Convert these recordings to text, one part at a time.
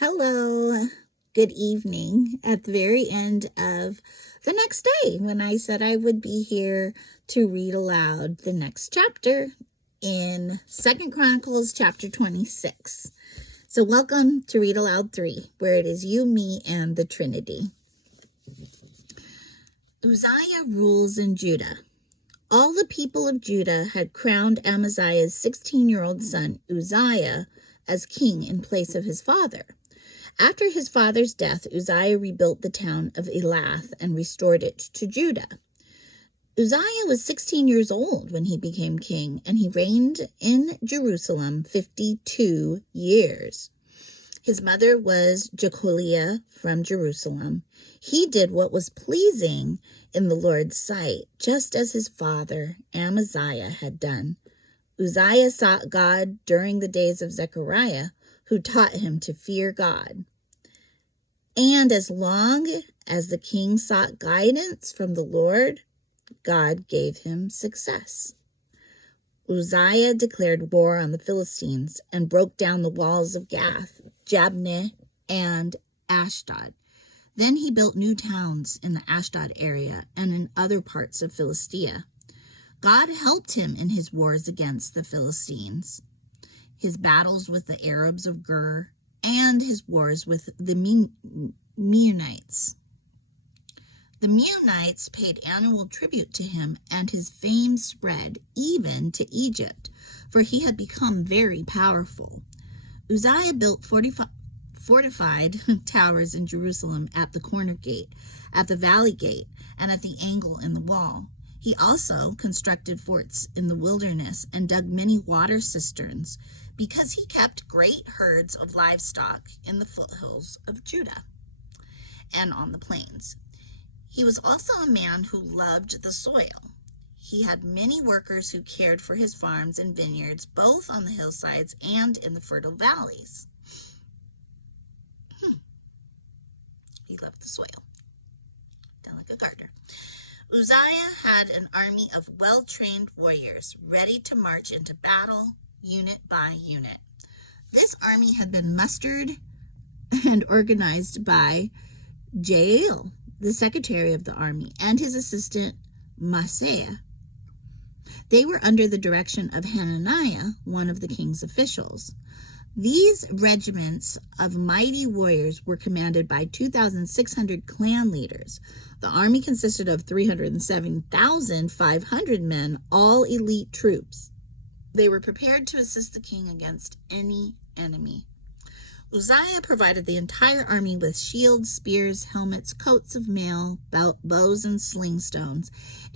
Hello, good evening at the very end of the next day when I said I would be here to read aloud the next chapter in 2nd Chronicles chapter 26. So welcome to Read Aloud 3, where it is you, me, and the Trinity. Uzziah rules in Judah. All the people of Judah had crowned Amaziah's 16-year-old son Uzziah as king in place of his father. After his father's death, Uzziah rebuilt the town of Elath and restored it to Judah. Uzziah was 16 years old when he became king, and he reigned in Jerusalem 52 years. His mother was Jecoliah from Jerusalem. He did what was pleasing in the Lord's sight, just as his father Amaziah had done. Uzziah sought God during the days of Zechariah, who taught him to fear God. And as long as the king sought guidance from the Lord, God gave him success. Uzziah declared war on the Philistines and broke down the walls of Gath, Jabneh, and Ashdod. Then he built new towns in the Ashdod area and in other parts of Philistia. God helped him in his wars against the Philistines, his battles with the Arabs of Gur, and his wars with the Meunites. The Meunites paid annual tribute to him, and his fame spread even to Egypt, for he had become very powerful. Uzziah built fortified towers in Jerusalem at the corner gate, at the valley gate, and at the angle in the wall. He also constructed forts in the wilderness and dug many water cisterns, because he kept great herds of livestock in the foothills of Judah and on the plains. He was also a man who loved the soil. He had many workers who cared for his farms and vineyards, both on the hillsides and in the fertile valleys. He loved the soil. Down like a gardener. Uzziah had an army of well-trained warriors ready to march into battle, unit by unit. This army had been mustered and organized by Jael, the secretary of the army, and his assistant Maaseiah. They were under the direction of Hananiah, one of the king's officials. These regiments of mighty warriors were commanded by 2,600 clan leaders. The army consisted of 307,500 men, all elite troops. They were prepared to assist the king against any enemy. Uzziah provided the entire army with shields, spears, helmets, coats of mail, bows, and sling stones,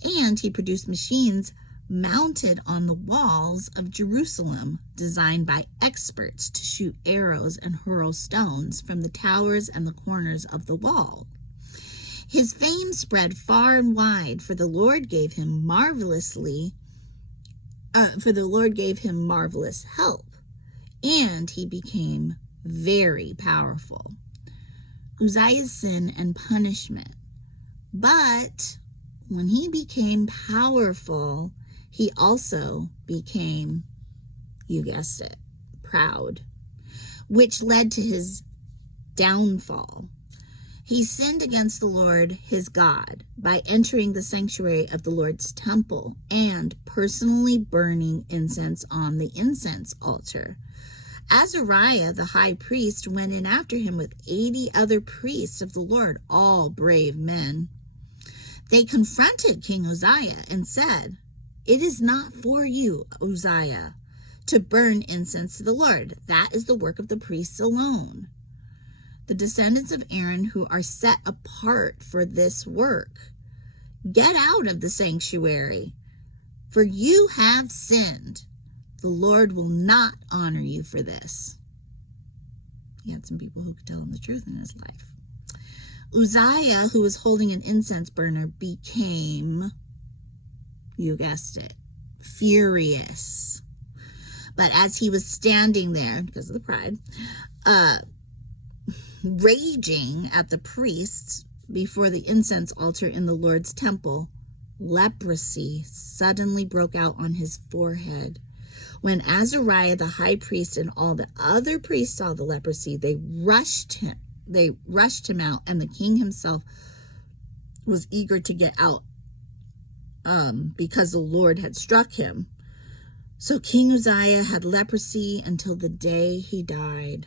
and he produced machines mounted on the walls of Jerusalem, designed by experts to shoot arrows and hurl stones from the towers and the corners of the wall. His fame spread far and wide, for the Lord gave him marvelous help, and he became very powerful. Uzziah's sin and punishment. But when he became powerful, he also became, you guessed it, proud, which led to his downfall. He sinned against the Lord his God by entering the sanctuary of the Lord's temple and personally burning incense on the incense altar. Azariah, the high priest, went in after him with 80 other priests of the Lord, all brave men. They confronted King Uzziah and said, "It is not for you, Uzziah, to burn incense to the Lord. That is the work of the priests alone, the descendants of Aaron who are set apart for this work. Get out of the sanctuary, for you have sinned. The Lord will not honor you for this." He had some people who could tell him the truth in his life. Uzziah, who was holding an incense burner, became, you guessed it, furious. But as he was standing there, because of the pride, raging at the priests before the incense altar in the Lord's temple, leprosy suddenly broke out on his forehead. When Azariah the high priest and all the other priests saw the leprosy, they rushed him out, and the king himself was eager to get out because the Lord had struck him. So King Uzziah had leprosy until the day he died.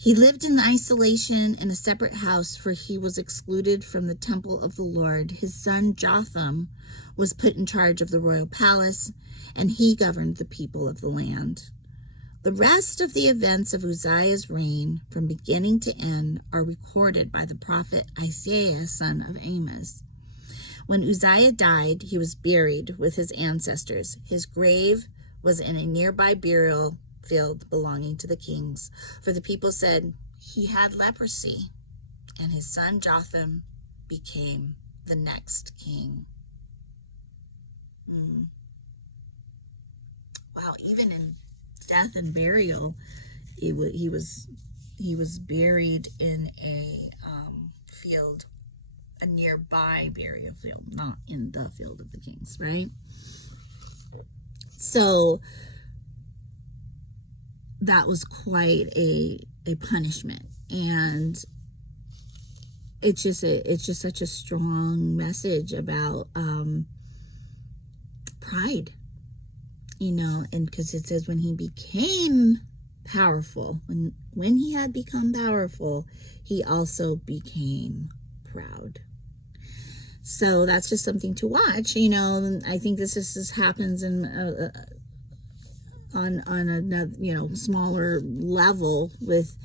He lived in isolation in a separate house, for he was excluded from the temple of the Lord. His son Jotham was put in charge of the royal palace, and he governed the people of the land. The rest of the events of Uzziah's reign, from beginning to end, are recorded by the prophet Isaiah, son of Amos. When Uzziah died, he was buried with his ancestors. His grave was in a nearby burial field belonging to the kings, for the people said he had leprosy, and his son Jotham became the next king. Wow, even in death and burial, he was buried in a field, a nearby burial field, not in the field of the kings, right? So that was quite a punishment, and it's just such a strong message about pride, and because it says when he became powerful, when he had become powerful, he also became proud. So that's just something to watch. I think this happens in on a smaller level with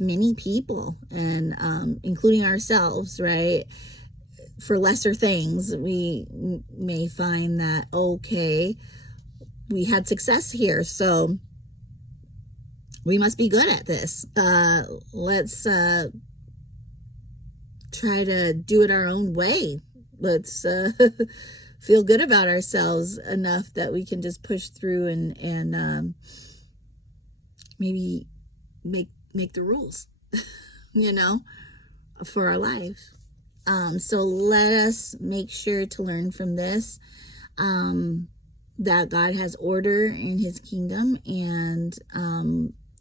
many people, and including ourselves, right? For lesser things, we may find that, okay, we had success here, so we must be good at this. Let's try to do it our own way. Let's feel good about ourselves enough that we can just push through and maybe make the rules, for our life. So let us make sure to learn from this, that God has order in his kingdom, and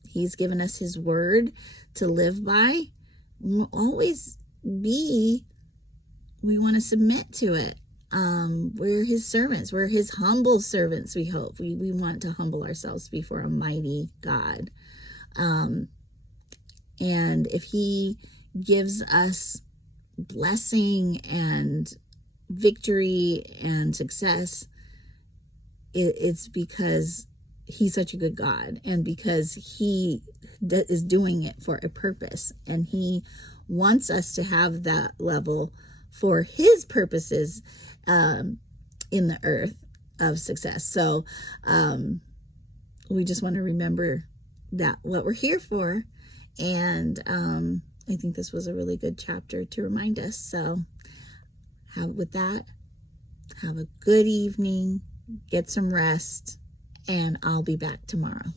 he's given us his word to live by. We'll always we want to submit to it. We're his servants. We're his humble servants, we hope. We want to humble ourselves before a mighty God. And if he gives us blessing and victory and success, it's because he's such a good God, and because he is doing it for a purpose, and he wants us to have that level for his purposes in the earth of success. So we just want to remember that what we're here for, and I think this was a really good chapter to remind us. So have a good evening, get some rest, and I'll be back tomorrow.